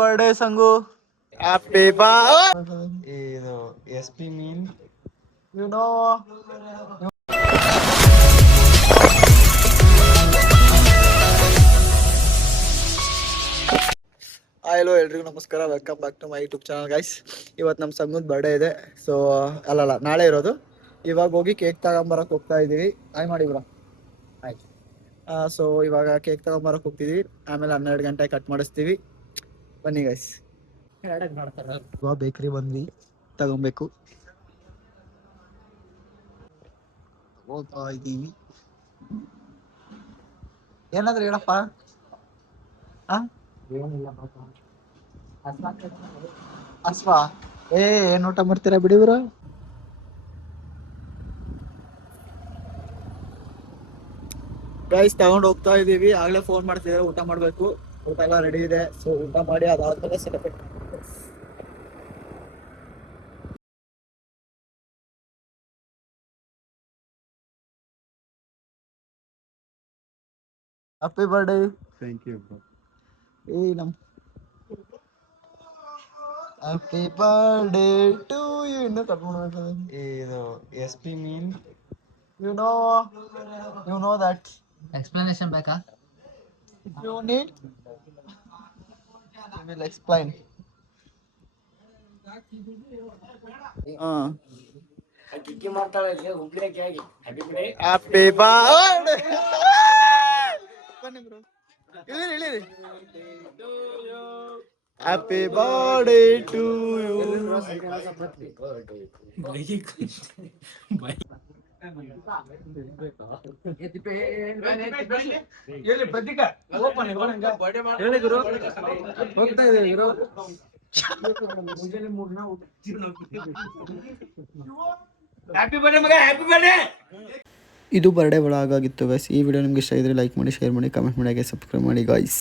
Birthday ಸಂಗು. Happy birthday. ಇದು SP mean you know. Hello ಎಲ್ರಿಗೂ ನಮಸ್ಕಾರ, welcome back to my YouTube channel guys. ಇವತ್ತು ನಮ್ಮ ಸಂಗದ ಬರ್ಡೇ ಇದೆ. ಸೊ ಅಲ್ಲಲ್ಲ, ನಾಳೆ ಇರೋದು. ಇವಾಗ ಹೋಗಿ ಕೇಕ್ ತಗೊಂಬರಕ್ಕೆ ಹೋಗ್ತಾ ಇದ್ದೀವಿ. ಆಯ್ ಮಾಡಿ ಬ್ರೋ. ಆಯ್ತು. ಸೊ ಇವಾಗ ಕೇಕ್ ತಗೊಂಬರಕ್ಕೆ ಹೋಗ್ತಿದ್ದೀವಿ. ಆಮೇಲೆ 12 ಗಂಟೆ ಕಟ್ ಮಾಡಿಸ್ತೀವಿ. ಬನ್ನಿ ಗೈಸ್. ಇವಾಗ ಬೇಕ್ರಿ ಬಂದ್ವಿ, ತಗೊಬೇಕು. ಹೋಗ್ತಾ ಇದ್ದೀವಿ. ಏನಾದ್ರು ಹೇಳಪ್ಪ. ಅಸ್ವಾ ಏನ್ ಊಟ ಮಾಡ್ತೀರಾ ಬಿಡಿ ಬ್ರೋ. ಗೈಸ್ ತಗೊಂಡು ಹೋಗ್ತಾ ಇದೀವಿ. ಆಗ್ಲೇ ಫೋನ್ ಮಾಡ್ತಿದ್ದಾರೆ, ಊಟ ಮಾಡ್ಬೇಕು. ಊಟ ಎಲ್ಲ ರೆಡಿ ಇದೆ. ಸೊ ಊಟ ಮಾಡಿ ಅದಾದ್ಮೇಲೆ celebrate. Happy birthday. Thank you bro. ನಮ್ ಹ್ಯಾಪಿ ಬರ್ಡೇ ಟು ಯು. ಇನ್ನು ಕಟ್ಕೊಂಡು ಇದು SP mean you know that. Explanation ಬೇಕಾ? You need will explain. Happy birthday. ಬನ್ನಿ ಬ್ರೋ, ಇಳಿರಿ. Happy birthday to you. ಇದು ಬರ್ಡೇ ಒಳಗಾಗಿತ್ತು ಗೈಸ್. ಈ ವಿಡಿಯೋ ನಿಮ್ಗೆ ಇಷ್ಟ ಇದ್ರೆ ಲೈಕ್ ಮಾಡಿ, ಶೇರ್ ಮಾಡಿ, ಕಮೆಂಟ್ ಮಾಡಿ, ಸಬ್ಸ್ಕ್ರೈಬ್ ಮಾಡಿ ಗೈಸ್.